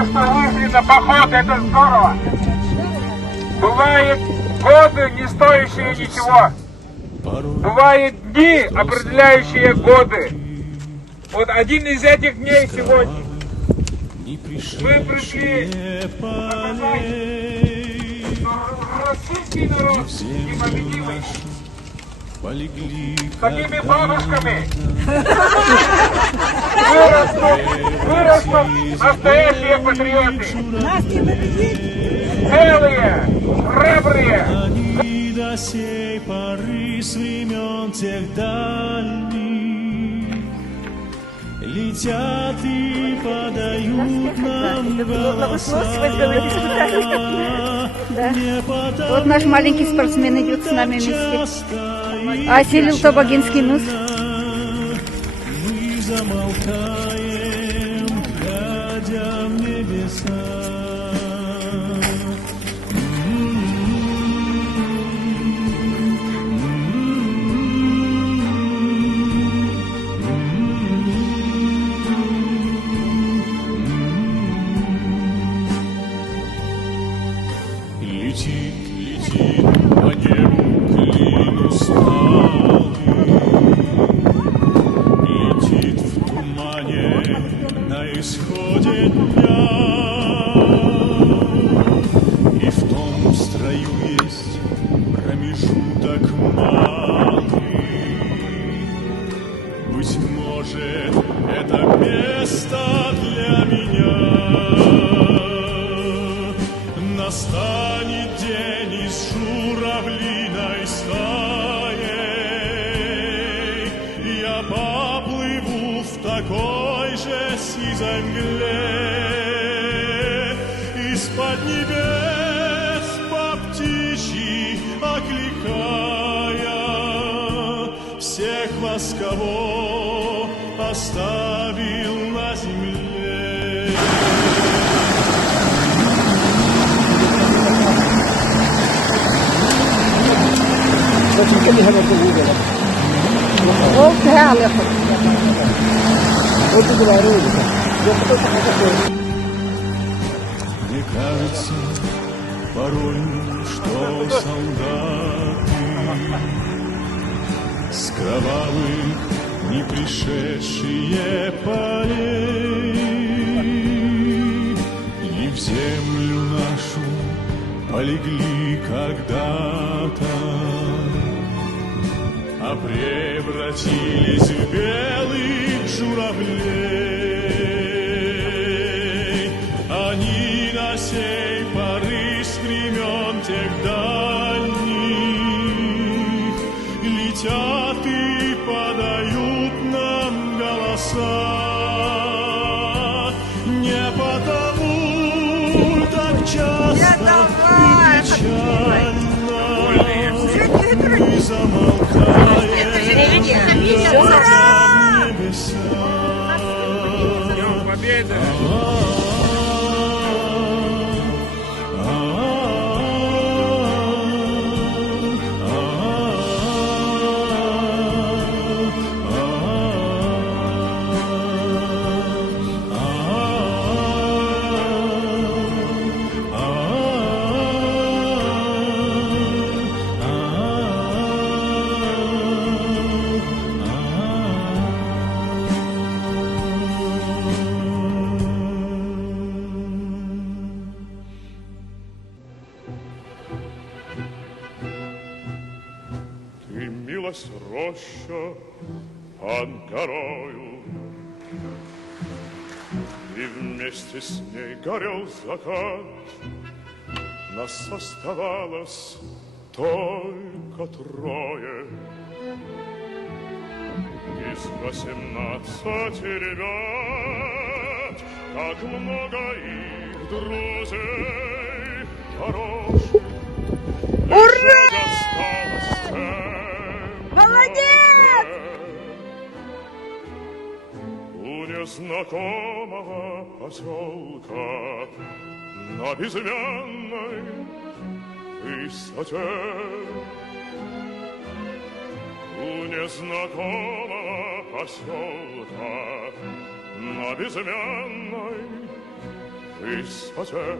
Спасибо, что вышли на поход, это здорово. Бывают годы, не стоящие ничего. Бывают дни, определяющие годы. Вот один из этих дней сегодня. Мы пришли показать, что российский народ непобедимый. С такими бабушками вырастут настоящие патриоты. Нас не победить! Целые, храбрые. Они до сей поры с времен тех дальних летят и подают нам голоса. Вот наш маленький спортсмен идет с нами вместе. Осилил Тобагинский мыс. Мы замолкаем, глядя в небеса. Летит по небу клин усталый, летит в тумане на исходе дня. И в том строю есть промежуток малый. Быть может, это место для меня. Настанет день из журавлиной стаей, я поплыву в такой же сизой мгле, из-под небес по птичьи окликая всех вас, кого оставил на земле. Мне кажется порой, что солдаты с кровавых не пришедшие полей и в землю нашу полегли когда-то, а превратились в белых журавлей. Они до сей поры с времен тех дальних летят и подают нам голоса. Не потому так часто и печально мы замолкаем. Днем Победы! Ты, милость, роща под горою, и вместе с ней горел закат. Нас оставалось только трое из 18 ребят. Как много их друзей хороших. Ура! Молодец! У незнакомого поселка на безымянной высоте. У незнакомого поселка на безымянной высоте.